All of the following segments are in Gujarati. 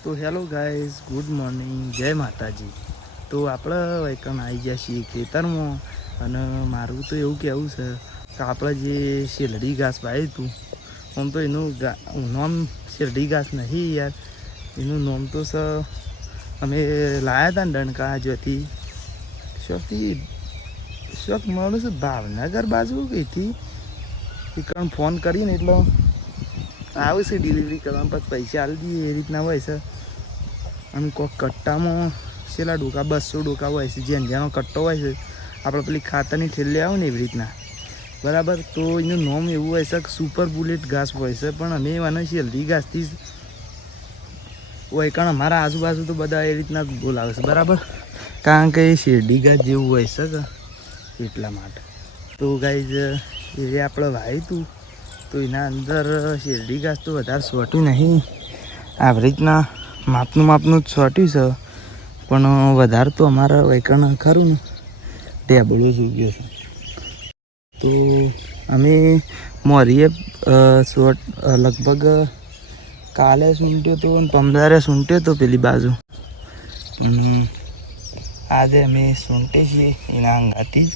તો હેલો ગાઈઝ, ગુડ મોર્નિંગ, જય માતાજી. તો આપણે વૈકણ આવી ગયા છીએ ખેતરમાં. અને મારું તો એવું કહેવું છે કે આપણે જે શેરડી ઘાસ વાવ્યું હતું, આમ તો એનું નામ શેરડી ઘાસ નહીં યાર, એનું નામ તો અમે લાવ્યા હતા ને ડણકા જોથી શોખ મળ્યું છે ભાવનગર બાજુ કઈથી એ કારણ ફોન કરીને એટલે આવે છે ડિલિવરી કરવા, પછી પૈસા આપી દઈએ એ રીતના હોય છે. અને કોઈક કટ્ટામાં છેલ્લા ડોકા 200 ડોકા હોય છે, જેનો કટ્ટો હોય છે આપણે પેલી ખાતરની ઠેલી આવે ને એવી રીતના, બરાબર. તો એનું નામ એવું હોય છે કે સુપર બુલેટ ઘાસ હોય છે, પણ અમે મને શેરડી ઘાસથી જ હોય, કારણ અમારા આજુબાજુ તો બધા એ રીતના જ બોલાવે છે, બરાબર. કારણ કે એ શેરડી ઘાસ જેવું હોય છે કે એટલા માટે. તો ગાઈઝ એ આપણે વાવ્યું હતું, તો એના અંદર શેરડી ઘાસ તો વધારે સોટ્યું નહીં, આવી રીતના માપનું જ સોટ્યું છે. પણ વધારે તો અમારા વૈકણ ખરું ને ટેબલું જ ઉગ્યું છે. તો અમે મોરીએ લગભગ કાલે સૂંટ્યો હતો અને 15 સૂંટ્યો હતો પેલી બાજુ, પણ આજે અમે સૂંટે છીએ એના અંગાથી,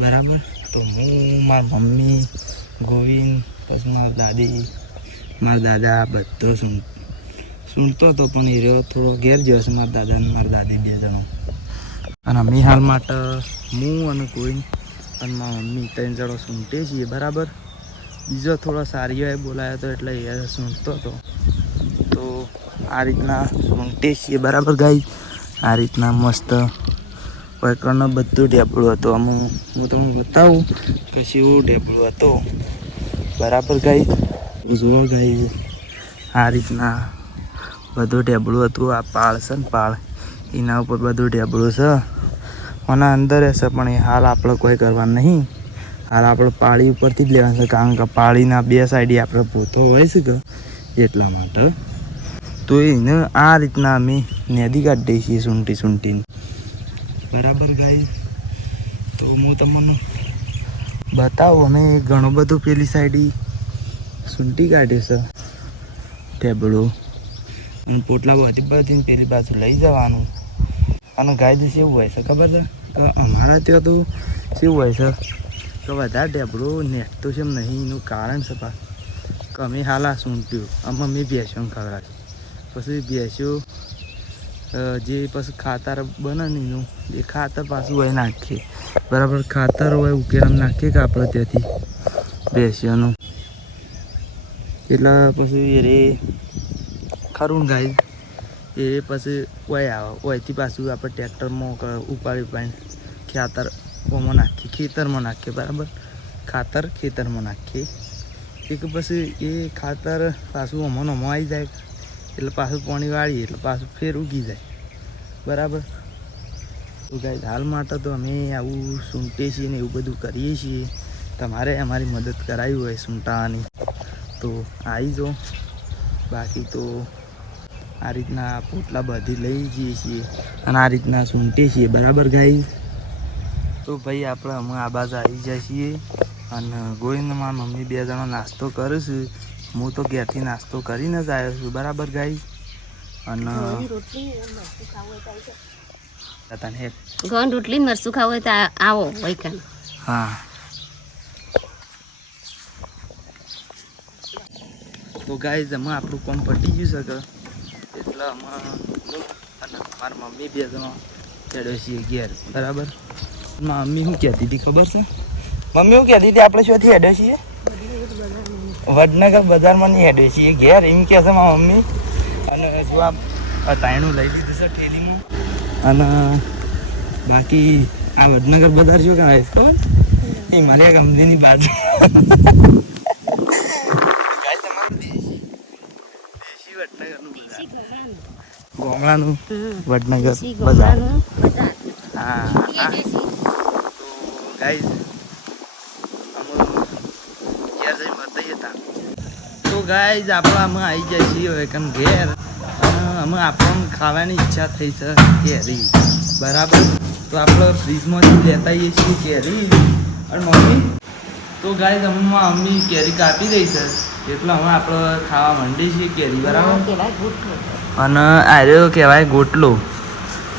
બરાબર. તો હું, મારી મમ્મી, ગોવિંદ, પછી મારા દાદા બધો સૂંટતો હતો, પણ એ રહ્યો થોડો ઘેર ગયો છે, મારા દાદા અને મારા દાદી 2 જણો. અને અમે હાલ માટે હું અને ગોવિંદ અને મારા મમ્મી 3 જણો સૂંટે છીએ, બરાબર. બીજો થોડો સારીઓ એ બોલાયો હતો એટલે એ સૂંટતો હતો. તો આ રીતના સૂંટે છીએ, બરાબર ગાઈ. આ રીતના મસ્ત વૈકણનો બધું ઢેપળું હતું. હું તમને બતાવું કે શું ઢેપળું હતો, બરાબર ગાઈ. જુઓ ગાઈ, આ રીતના બધું ઢેબળું હતું. આ પાળ છે ને પાળ, એના ઉપર બધું ઢેબળું છે. અને અંદર હશે, પણ એ હાલ આપણે કોઈ કરવાનું નહીં. હાલ આપણે પાળી ઉપરથી જ લેવાનું છે, કારણ કે પાળીના 2 સાઈડે આપણે પોતો હોય છે કે એટલા માટે. તો એને આ રીતના અમે નેદી કાઢીએ છીએ સૂંટીને, બરાબર ગાઈ. તો હું તમને બતાવું, અમે ઘણું બધું પેલી સાઈડે સૂંટી કાઢ્યું છે ઢેબળું. પોટલા બધી પેલી બાજુ લઈ જવાનું. અને ગાય એવું હોય છે ખબર છે કે અમારા ત્યાં તો શું હોય છે કે વધારે ઢેબળું નેટતું છે એમ નહીં. એનું કારણ છે કે અમે હાલા સૂંટ્યું, અમે ભેંસો ખવડાવી, પછી ભેંસો જે પછી ખાતર બને ને એનું એ ખાતર પાછું હોય નાખીએ, બરાબર. ખાતર હોય ઉકેરામ નાખીએ કે આપણે ત્યાંથી ભેંસોનું, એટલા પછી એ રે ખરું ગાય. એ પછી ઓય આવે, ઓયથી પાછું આપણે ટ્રેક્ટરમાં ઉપાડી ખાતરમાં નાખીએ, ખેતરમાં નાખીએ, બરાબર. ખાતર ખેતરમાં નાખીએ, એક પછી એ ખાતર પાછું અમોમાં આવી જાય એટલે પાછું પાણી વાળીએ એટલે પાછું ફેર ઉગી જાય, બરાબર. તો ગાય હાલ માટે તો અમે આવું સૂંટીએ છીએ ને એવું બધું કરીએ છીએ. તમારે અમારી મદદ કરાવી હોય સૂંટાવાની તો આવી જાઓ. બાકી તો આ રીતના પોટલા બધી લઈ જઈએ છીએ અને આ રીતના સૂંટીએ છીએ, બરાબર ગાઈ. તો ભાઈ આપણે અમે આ બાજુ આવી જાય છીએ અને ગોવિંદ મારા મમ્મી 2 જણો નાસ્તો કરે છે. હું તો ઘેરથી નાસ્તો કરીને જ આવ્યો છું, બરાબર ગાઈ. અને રોટલી મરચું ખાવું હોય તો આવો વૈકણ. હા, તો ગાઈઝ અમે આપણું કામ પટી ગયું છે એટલે અમે હું અને મારી મમ્મી 2 જણો ચડ્યો છીએ ઘેર, બરાબર. મમ્મી શું કહેતી હતી ખબર છે? મમ્મી શું કહેતી હતી આપણે શોથી હેડ્યો છીએ? વડનગર બજારમાં નહીં હેડ્યો છીએ ઘેર, એમ કહે છે મારી મમ્મી. અને જો આ તાયણું લઈ લીધું છે ઠેલીમાં. અને બાકી આ વડનગર બજાર શું કહેવાય ખબર? એ મારી કંપનીની બાજુ ગોમડાનું વડનગર બજાર. હા, તો ગાઈઝ અમે ઘેર જઈ બતાવીએ હતા. તો ગાઈઝ આપણે અમે આવી જાય છીએ હવે કેમ ઘેર, અને અમે આપણને ખાવાની ઈચ્છા થઈ છે કેરી, બરાબર. તો આપણે ફ્રીજમાંથી લેતા આવીએ છીએ કેરી. અને મમ્મી તો ગાઈઝ મમ્મી કેરી કાપી રહી છે એટલે હવે આપણે ખાવા માંડી છીએ કેરી બરાબર કેવાય ગોઠવો. અને આર્યો કહેવાય ગોટલો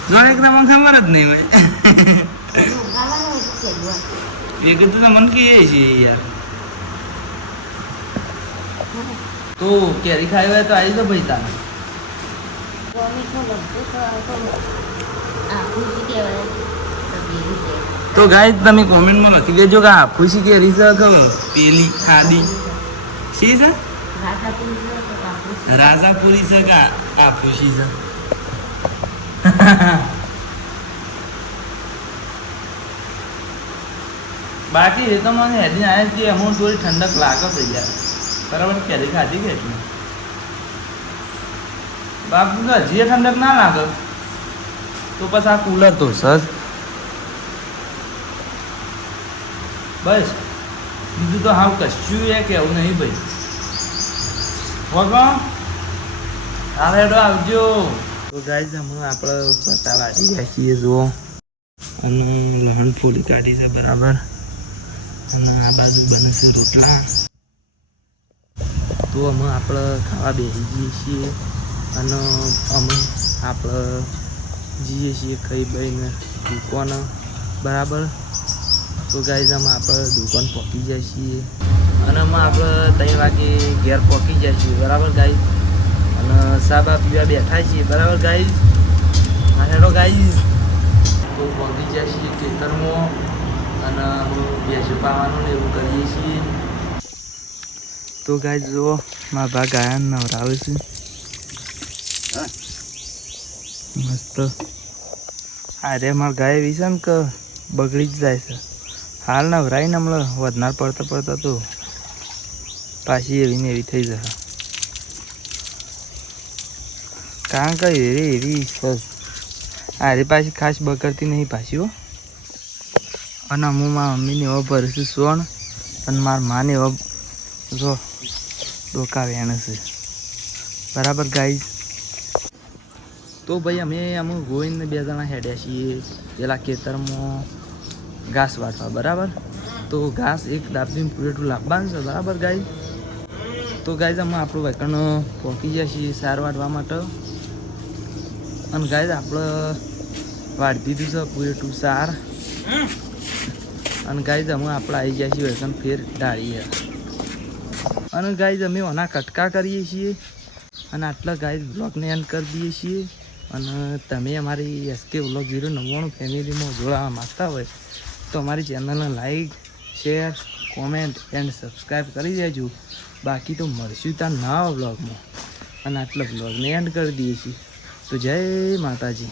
જો એકદમ ખબર જ નહીં હોય એનું ઉગાડવાનું હતું કેરી હોય. એ કીધું તો મને કહીએ છીએ યાર તો કેરી ખાઈ હોય તો આવી તો ભાઈ તારે ટોમેટો લગભગ આ ખુશી કહેવાય તો બેરી કહેવાય. તો ગાય તમે કોમેન્ટમાં લખી દેજો કે આ ખુશી કેરી છે ખબર પેલી ખાધી શી છે રાજાપુરી છે તો કાપુસ. રાજાપુરી છે કે આ ખુશી છે બાકી એ તો મને હેડી આવે કે અમુક થોડી ઠંડક લાગે છે યાર બરાબર કેરી ખાધી કે એટલે બાપુ તો હજી ઠંડક ના લાગે તો પછી આ કુલર તો સર બસ બીજું તો હાવ કશું એ કેવું નહીં ભાઈ વગો હાલ હેડો આવજો તો ગાઈઝ હમણાં આપણે પત્તા વાટી ગયા છીએ જુઓ અને લહણ ફોડી કાઢી છે બરાબર અને આ બાજુ બને છે રોટલા તો અમે આપણે ખાવા બેસી જઈએ છીએ અને અમે આપણે જઈએ છીએ ખાઈ બઈને દુકાન બરાબર તો ગાઈઝ અમે આપણે દુકાન પહોંચી જાય છીએ અને અમે આપણે 3 વાગે ઘેર પહોંચી જાય છીએ બરાબર ગાઈઝ અને સાબા પીવા બેઠા છીએ બરાબર ગાઈઝ હા હેડો ગાઈઝ તો પહોંચી જાય છીએ ખેતરમાં અને ભેંસો પાવાનું ને એવું કરીએ છીએ તો ગાઈઝ જુઓ મારા ભા ગાયન નવરાવે છે મસ્ત અરે મારા ગાય એવી છે ને કે બગડી જ જાય છે હાલ નવરાઈને હમણાં વધનાર પડતા તો પાછી એવી ને એવી થઈ જશે કારણ કે એવી અરે પાછી ખાસ બગડતી નહીં પાછી હો અને હું મારા મમ્મીને એવો ભરીશું સોણ અને મારા માને એવો જો ડોકા વેણ છે બરાબર ગાઈઝ તો ભાઈ અમે ગોઈને 2 જણા હેડ્યા છીએ પેલા ખેતરમાં ઘાસ વાટવા બરાબર તો ઘાસ એક ડાબી પૂરેટું લાવવાનું છે બરાબર ગાઈઝ તો ગાઈઝ અમે આપણું વેકણ પહોંચી જાય છીએ સાર વાટવા માટે અને ગાઈઝ આપણે વાટી દીધું છે પૂરેટું સાર અને ગાઈઝ અમે આપણે આવી જાય છીએ વેકણ ફેર ડાળીએ અને ગાઈઝ અમે ઓના કટકા કરીએ છીએ અને આટલા ગાઈઝ બ્લોગને એન્ડ કરી દઈએ છીએ અને તમે અમારી SK Vlog 099 ફેમિલીમાં જોડાવા માગતા હોય તો અમારી ચેનલને like share comment and subscribe કરી દેજો બાકી તો મળશું ત્યાં નવા વ્લોગમાં અને આટલા વ્લોગને એન્ડ કરી દઈએ છીએ તો જય માતાજી.